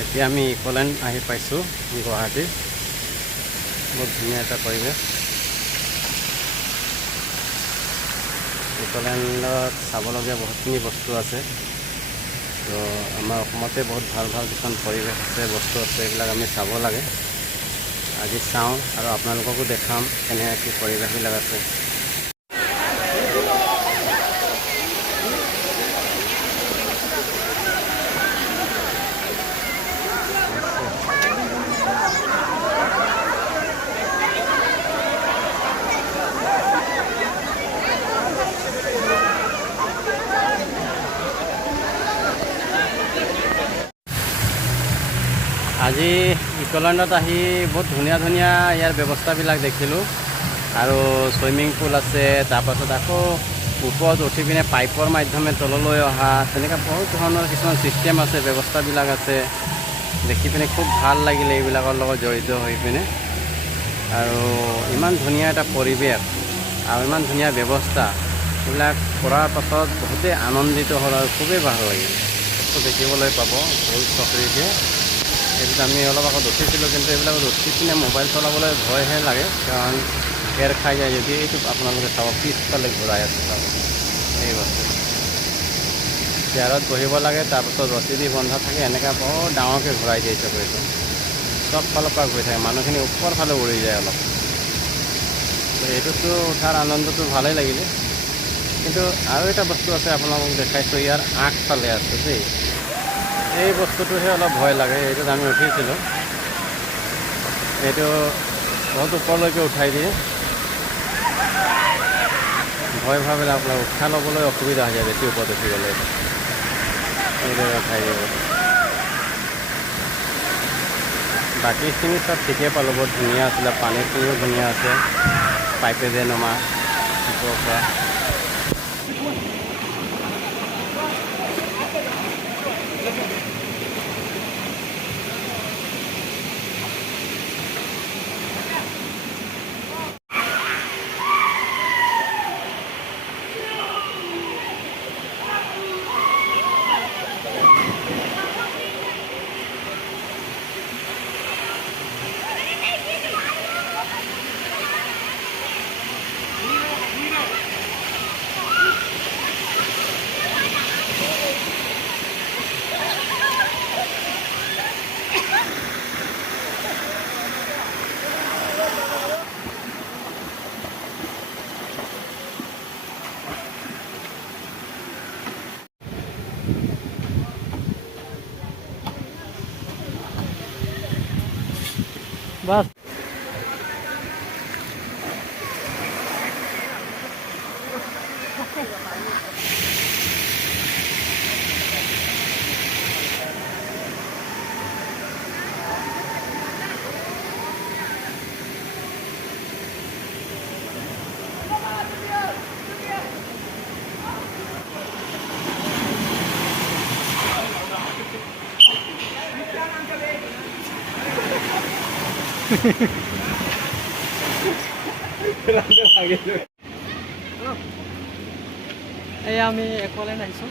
এতিয়া আমি ইকোলেণ্ড আহি পাইছোঁ গুৱাহাটীৰ। বহুত ধুনীয়া এটা পৰিৱেশ। ইকোলেণ্ডত চাবলগীয়া বহুতখিনি বস্তু আছে। তো আমাৰ অসমতে বহুত ভাল ভাল কিছুমান পৰিৱেশ আছে, বস্তু আছে, এইবিলাক আমি চাব লাগে। আজি চাওঁ আৰু আপোনালোককো দেখাম কেনেকৈ কি পৰিৱেশবিলাক আছে। আজি ইকোলেণ্ডত আহি বহুত ধুনীয়া ধুনীয়া ইয়াৰ ব্যৱস্থাবিলাক দেখিলোঁ। আৰু ছুইমিং পুল আছে, তাৰপাছত আকৌ ওপৰত উঠি পিনে পাইপৰ মাধ্যমে তললৈ অহা, তেনেকৈ বহুত ধৰণৰ কিছুমান ছিষ্টেম আছে, ব্যৱস্থাবিলাক আছে। দেখি পিনে খুব ভাল লাগিলে এইবিলাকৰ লগত জড়িত হৈ পিনে। আৰু ইমান ধুনীয়া এটা পৰিৱেশ আৰু ইমান ধুনীয়া ব্যৱস্থা, এইবিলাক কৰাৰ পাছত বহুতেই আনন্দিত হ'ল আৰু খুবেই ভাল লাগিল। দেখিবলৈ পাব বহুত চকৰিকে। এইটোত আমি অলপ আগত উঠিছিলোঁ, কিন্তু এইবিলাকত উঠি পিনে মোবাইল চলাবলৈ ভয়হে লাগে, কাৰণ এৰ খাই যায় যদি। এইটো আপোনালোকে চাব, পিছফালে ঘূৰাই আছে, চাব এই বস্তু। চেয়াৰত বহিব লাগে, তাৰপাছত ৰছী দি বন্ধা থাকে, এনেকৈ বৰ ডাঙৰকৈ ঘূৰাই দিয়ে চকৰিটো। চব ফালৰ পৰা ঘূৰি থাকে, মানুহখিনি ওপৰ ফালে উৰি যায় অলপ। তো এইটোতো উঠাৰ আনন্দটো ভালেই লাগিলে। কিন্তু আৰু এটা বস্তু আছে, আপোনালোকক দেখাইছোঁ, ইয়াৰ আগফালে আছে দেই। এই বস্তুটোহে অলপ ভয় লাগে। এইটোত আমি উঠিছিলোঁ, এইটো বহুত ওপৰলৈকে উঠাই দিয়ে। ভয় ভাবিলে আপোনাৰ উশাহ ল'বলৈ অসুবিধা হৈ যায়, বেছি ওপৰত উঠি গ'লে। এইদৰে উঠাই দিব। বাকীখিনি চব ঠিকেই পালোঁ, বহুত ধুনীয়া আছিলে। পানীখিনিও ধুনীয়া আছে, পাইপেৰে নমা ওপৰৰ পৰা। বাস এই আমি একলেণ্ড আহিছোঁ।